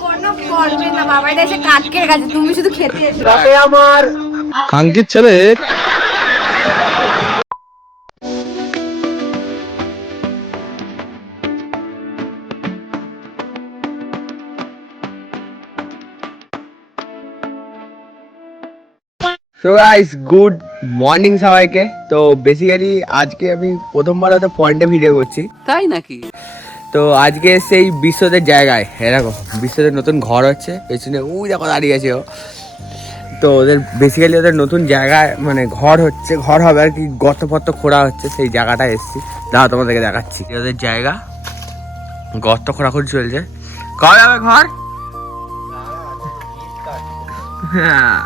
কোনো করবে না, বাবাই এসে কাট কেটে গেছে, তুমি শুধু খেতে এসো। তাতে আমার কাঙ্কির ছেলে সো গাইস গুড মর্নিং সবাইকে। তো বেসিক্যালি আজকে আমি প্রথমবার হয়তো পয়েন্টে ভিডিও করছি, তাই নাকি? তো আজকে সেই বিশ্বদের জায়গায় এরকম বিশ্বদের নতুন ঘর হচ্ছে, পেছনে ওই দেখো দাঁড়িয়ে আছে ও। তো ওদের বেসিক্যালি ওদের নতুন জায়গায় মানে ঘর হচ্ছে, ঘর হবে আর কি, গর্ত ফর্ত খোঁড়া হচ্ছে, সেই জায়গাটা এসছি। দাঁড়াও তোমাদেরকে দেখাচ্ছি ওদের জায়গা, গর্ত খোঁড়াখুড়ি চলছে। কবে হবে ঘর? হ্যাঁ,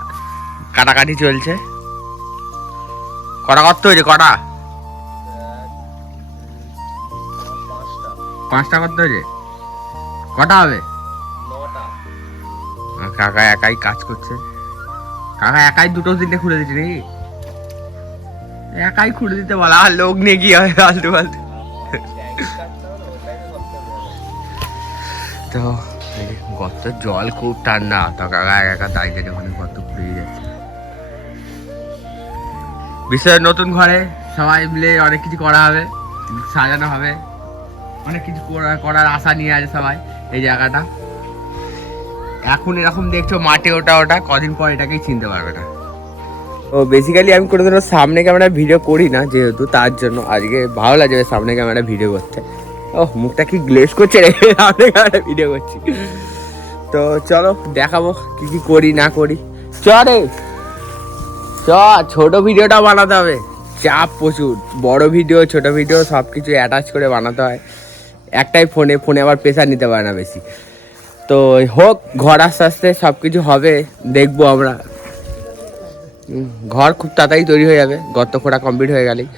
কাটাকাটি চলছে। কটা করতে হয়েছে? কটা? 5টা করতে হয়েছে। কটা হবে? 9টা। কাকা একাই কাজ করছে, কাকা একাই 2-3টে খুলে দিচ্ছে নাকি? একাই খুলে দিতে বলা, আর লোক নিয়ে গিয়ে হবে ফালতু ফালতু। তো গর্তের জল খুব ঠান্ডা, তো কাকা একা দাঁড়িয়ে ওখানে গর্ত খুঁড়ে যাচ্ছে। বিশ্বের নতুন ঘরে সবাই মিলে অনেক কিছু করা হবে, সাজানো হবে, অনেক কিছু করার আশা নিয়ে আছে সবাই। এই জায়গাটা এখন এরকম দেখছো মাঠে, ওটা কদিন পর এটাকেই চিনতে পারবে না। ও বেসিক্যালি আমি কোনোদিনও সামনে ক্যামেরা ভিডিও করি না, যেহেতু তার জন্য আজকে ভালো লাগবে সামনে ক্যামেরা ভিডিও করতে। ও মুখটা কি গ্লেজ করছে রে, সামনে ক্যামেরা ভিডিও করছি। তো চলো দেখাবো কি কি করি না করি। চলে ছোট ভিডিওটা বানাতে হবে, চাপ প্রচুর, বড় ভিডিও ছোট ভিডিও সব কিছু অ্যাটাচ করে বানাতে হয় একটাই ফোনে আবার প্রেশার নিতে পারে না বেশি। তো হোক, ঘর আস্তে আস্তে সব কিছু হবে, দেখবো আমরা। ঘর খুব তাড়াতাড়ি তৈরি হয়ে যাবে, গর্ত খোঁড়া কমপ্লিট হয়ে গেলেই।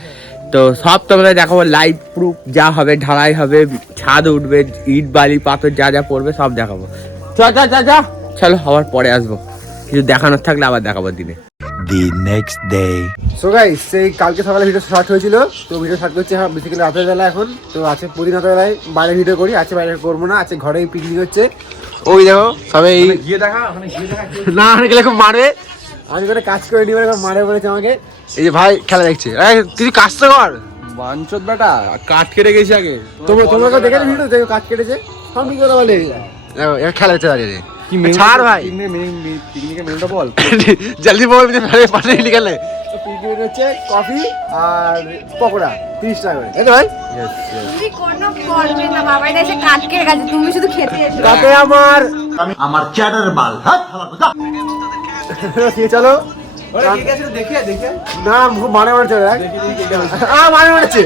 তো সব তোমাদের দেখাবো, লাইভ প্রুফ যা হবে, ঢালাই হবে, ছাদ উঠবে, ইট বালি পাথর যা যা পড়বে সব দেখাবো। চলো আবার পরে আসবো, কিছু দেখানোর থাকলে আবার দেখাবো দিনে। The next day. So guys, সেই কালকে সকালে ভিডিও স্টার্ট হয়েছিল, তো ভিডিও স্টার্ট করছে বেসিক্যালি রাতের বেলা এখন। তো আছে প্রতিদিন রাতের বেলায় বাইরে ভিডিও করি, আছে বাইরে করবো না, আছে ঘরেই পিকনিক হচ্ছে। ওই দেখো সবাই গিয়ে দেখা, না ওখানে গেলে খুব মারবে, আমি করে কাজ করে নিয়ে মারে বলেছে আমাকে। এই যে ভাই খেলা দেখছে, তুই কাজ তো কর বাঞ্চত বেটা, কাঠ কেটে গেছি আগে। তোমাকে দেখে ভিডিও দেখো, কাঠ কেটেছে সব কি কথা বলে, দেখো এবার খেলা হচ্ছে দাঁড়িয়ে। ছাড় ভাই, পিকনিকের মেনুটা বল জলদি বল, পাশে লিখালে। পিকনিক হচ্ছে কফি আর পকোড়া 30 টাকা করে, তাই তো ভাই? তুমি কোনো করবে না, বাবাই এসে কাট কেটে গেছে, তুমি শুধু খেতে এসো। তাতে আমার চ্যাটার বাল হাত চলো না, মানে মারছে মানে মারছে।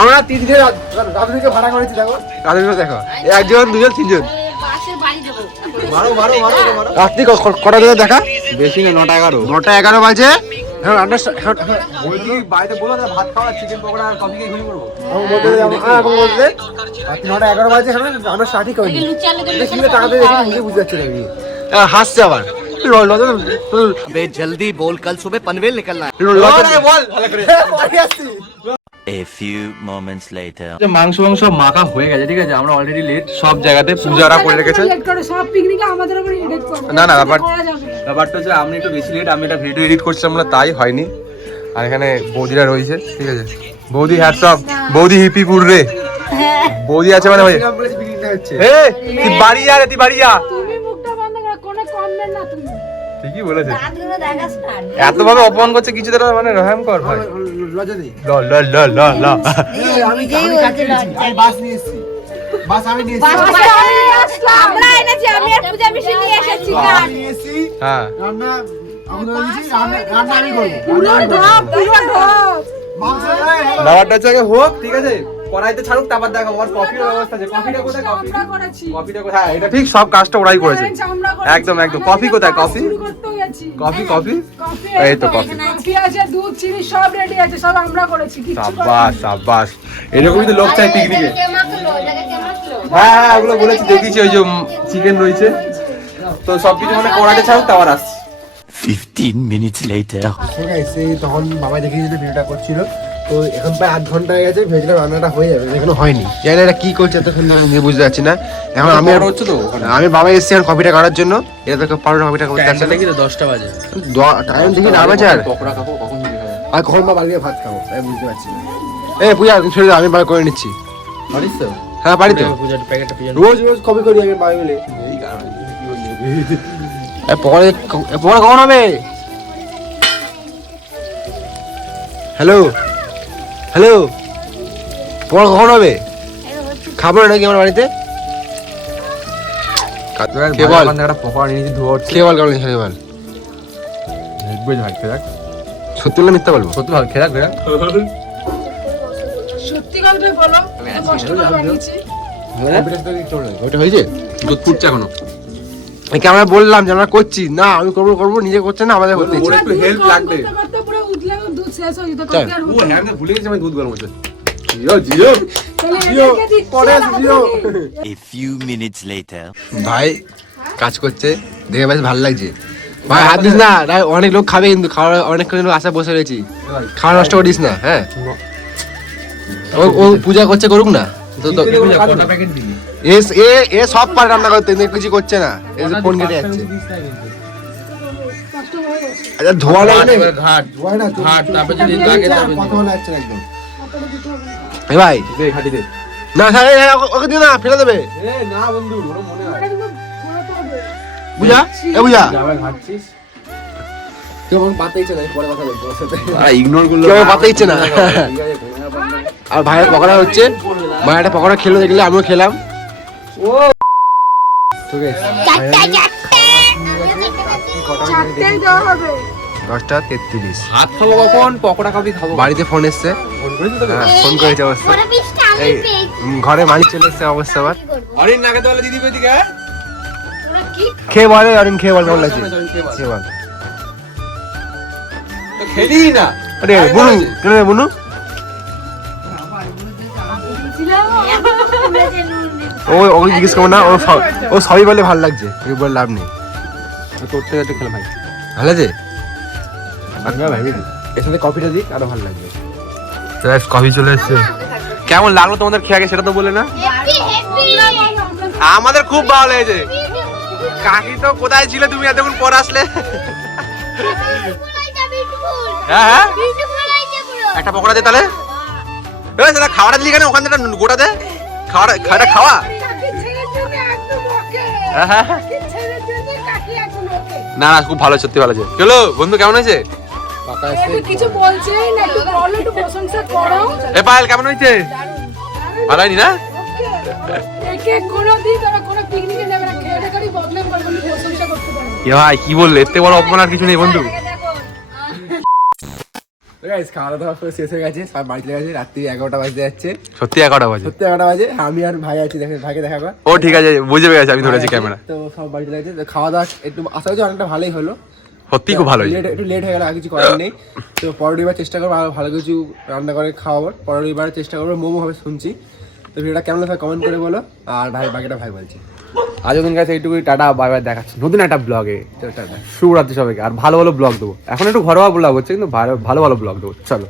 আমরা 3 দিনের রাধুনিকে ভাড়া করেছি, দেখো রাধুনিকে দেখো, 1 জন 2 জন 3 জন। রাত্রি কটা দিনে দেখা বেশি না, 9টা 11 বাজে। বাড়িতে বলো ভাত খাওয়া, চিকেন পকোড়া আর কফি খেয়ে ঘুমিয়ে পড়বো। বলতে রাত্রি 9টা 11 বাজে, আমরা স্টার্টই করিনি, টাকা দিয়ে দেখি বুঝতে পারছি না, হাসছে আবার। जल्दी बोल, कल सुबह पनवेल निकलना है। A few moments later. মাংস মাখা হয়ে গেছে, ঠিক আছে, আমরা অলরেডি লেট, সব জায়গাতে পূজারা করে রেখেছে। সব পিকনিকে আমাদের উপর হিডেট করো না ব্যাপারটা হচ্ছে আমি একটু বেশি লেট, আমি একটা ভিডিও এডিট করছিলাম না, তাই হয়নি। আর এখানে বৌদিরা রয়েছে, ঠিক আছে, বৌদি হ্যাটস অফ, বৌদি হিপিপুর রে, বৌদি আছে মানে তুই বাড়ি যা রে, তুই বাড়ি যা। তুমি মুখটা বন্ধ করো, কোনো কমবেন না তুমি। ঠিকই বলেছে, এত ভাবে অপমান করছে কিছু তো মানে রহম কর ভাই। লজ্জা নেই, আমি বাস নিয়ে এসেছি, বাস আমি নিয়ে এসেছি, আমরা এনেছি, আমি আর পূজা মিশে নিয়ে এসেছি কাট। হ্যাঁ রান্না রান্না আমি করবো, পুরো ঢপ ব্যাপারটা হচ্ছে আগে হোক, ঠিক আছে, কড়াইতে ছাড়ুক, তারপর দেখো ওর কফির ব্যবস্থা আছে। কফিটা কোথায়? আমরা করেছি, কফিটা কোথায়? হ্যাঁ এটা ঠিক, সব কাজটা ওরাই করেছে, একদম। কফি কোথায়? কফি এই তো কফি আছে, দুধ চিনি সব রেডি আছে, সব আমরা করেছি। সাবাস এরকমই তো লোক চাই পিকনিকে। হ্যাঁ ওগুলো বলেছি, দেখিছি, ওই যে চিকেন রয়েছে, তো সবকিছু মানে কড়াইতে ছাড়ুক, তারপর আসছি। 15 minutes later. সেই তখন বাবা দেখিয়েছিল ভিডিওটা করছিল, তো এখন প্রায় 8 ঘন্টা হয়ে গেছে, ভেবেছিলাম রান্নাটা হয়ে যাবে, এখনো হয়নি। জানি না এটা কি করছে এতক্ষণ ধরে, আমি বুঝতে পারছি না। এখন আমি বাবা এসেছি এখন কফিটা করার জন্য, এটা তো পাউডার কফিটা করতে আসছে নাকি? 10টা বাজে, টাইম দেখি না বাজে। পকোড়া খাবো কখন থেকে খাবো? আর কখন বা বাড়ি গিয়ে ভাত খাবো আমি বুঝতে পারছি না। পূজা তুমি ছেড়ে দাও, আমি বার করে নিচ্ছি। পারিস তো? হ্যাঁ পারি তো, পূজার প্যাকেটটা পিজন রোজ রোজ কফি করি আমি বাড়ি মিলে। পকোড়া কখন হবে? হ্যালো হ্যালো, পকোড়া কখন হবে? খাবো না নাকি আমার বাড়িতে? খেয়ে বল পকোড়া নিয়ে ধোয়া খেয়ে বল কেমন খেয়ে বল। সত্যি বলে মিথ্যা বলবো? সত্যি ভালো খেয়ে রাখবে। সত্যি গল্পে বলো, কষ্ট করে বানিয়েছি। ওইটা হয়েছে? দুধ ফুটছে এখনো। আমরা বললাম যে আমরা করছি না, আমি করবো করবো, নিজে করছে না, আমাদের করতে ইচ্ছে। একটু হেল্প লাগবে। পুরো উঠলে দুধ শেষ হয়ে যেত, তাই? কালকে আর ও হতো না। হ্যাঁ, আমি ভুলে গেছি আমি দুধ গরম হচ্ছে। তাহলে এদেরকে দিচ্ছি, পরে আর আমাকে জিও। দিই। A few minutes later. ভাই কাজ করছে দেখে বেশ ভালো লাগছে। ভাই হাত দিস না, অনেক লোক খাবে কিন্তু, খাওয়ার অনেকক্ষণ লোক আশা বসে রয়েছি, খাওয়া নষ্ট করিস না। হ্যাঁ ও পূজা করছে, করুক না। কটা প্যাকেট দিবি? এ সব পারে রান্না করতে, কিছু করছে না, এই যে ফোন কেটে যাচ্ছে। কষ্ট হয়ে গেছে। আচ্ছা ধোয়া না, এবার ঘাট ধোয়া না, ঘাট, তারপর যদি লাগে তবে কথা বলা যাচ্ছে না একদম। হাতটা দিতে হবে না। এ ভাই দে ঘাটি দে। না ওকে দিও না, ফেলে দেবে। না বন্ধু, ওর মনে হয়। ওটা কিন্তু ঘোরাতে হবে। বুঝা বুঝা যাবে ঘাটছিস। কেউ আমাকে পাতে ইচ্ছে না, পরে কথা বলবো ওর সাথে। ইগনোর করলে কেউ আমাকে পাতে ইচ্ছে না। আর ভাইয়ের পকোড়া হচ্ছে, ভাইয়াটা পকোড়া খেলো দেখলে আমিও খেলাম। ঠিক আছে, চারটেই দেওয়া হবে। 10:33। ভাত খাবো কখন? পকোড়া খাবি খাবো। বাড়িতে ফোন এসছে, ফোন করেছিস তোকে? হ্যাঁ, ফোন করেছে অবস্থা। এই ঘরে মালিক চলে এসছে অবস্থা আবার। অরিন নাকে তোলা দিদি বেদিকে। ওরা কি খেয়ে বলে অরিন, খেয়ে বল কেমন লাগছে, খেয়ে বল। তো খেলি না। আরে বুনু কেন রে বুনু? ওকে জিজ্ঞেস করবো না, ও সবই বলে ভালো লাগছে, ওকে বলে লাভ নেই। তোর থেকে একটু খেলে ভাই। ভালো আছে? এর সাথে কফিটা দিক আরো ভালো লাগবে। কফি চলে এসছে। কেমন লাগলো তোমাদের খেয়ে আগে সেটা তো বলে না। আমাদের খুব ভালো লেগেছে। কাকি তো কোথায় ছিলে তুমি এতক্ষণ পর আসলে? হ্যাঁ হ্যাঁ, একটা পকোড়া দে তাহলে। এই সেটা খাওয়াটা দিলি কেন? ওখান থেকে গোটা দে, খাওয়াটা খাওয়া। হ্যাঁ হ্যাঁ, না না খুব ভালো, সত্যি ভালো আছে। চলো বন্ধু, কেমন আছে? কিছু বলছেই না, একটু বলো, একটু প্রশংসা করো। এ পায়েল কেমন হয়েছে? ভালো হয়নি না? একে কোনো দিন তোরা কোনো পিকনিকে যাবে না, খেয়ে দেখারই বদনাম করবে, প্রশংসা করতে পারবে না। এ ভাই কি বললে, এতে বড় অপমান আর কিছু নেই বন্ধু। গাইস খাওয়া দাওয়া সব শেষ হয়ে গেছে, সব বাড়িতে গেছে, রাত্রি 11টা বাজতে যাচ্ছে। সত্যি 11টা বাজে? সত্যি 11টা বাজে। আমি আর ভাই আছি, দেখে ভাইকে দেখা কর। ও ঠিক আছে, বুঝে গেছে, আমি ধরেছি ক্যামেরা। তো সব বাড়িতে গেছে, তো খাওয়া দাওয়া একটু আশা করছি অনেকটা ভালোই হলো। সত্যি খুব ভালো হয়েছে। একটু লেট হয়ে গেল, আর কিছু করার নেই। তো পরের রবিবার চেষ্টা করবো আরো ভালো কিছু রান্না করে খাওয়াবার। পরের রবিবার চেষ্টা করবো, মোমো হবে শুনছি। তো ভিডিওটা কেমন লাগে কমেন্ট করে বলো। আর ভাই বাকিটা ভাই বলছে। আজ ওদিন কাছে এইটুকুই, টাটা বাই বাই, দেখাচ্ছি নতুন একটা ব্লগে। শুভরাত্রি সবাইকে। আর ভালো ভালো ব্লগ দেবো, এখন একটু ঘরোয়া ব্লগ হচ্ছে কিন্তু ভালো ভালো ব্লগ দেবো। চলো।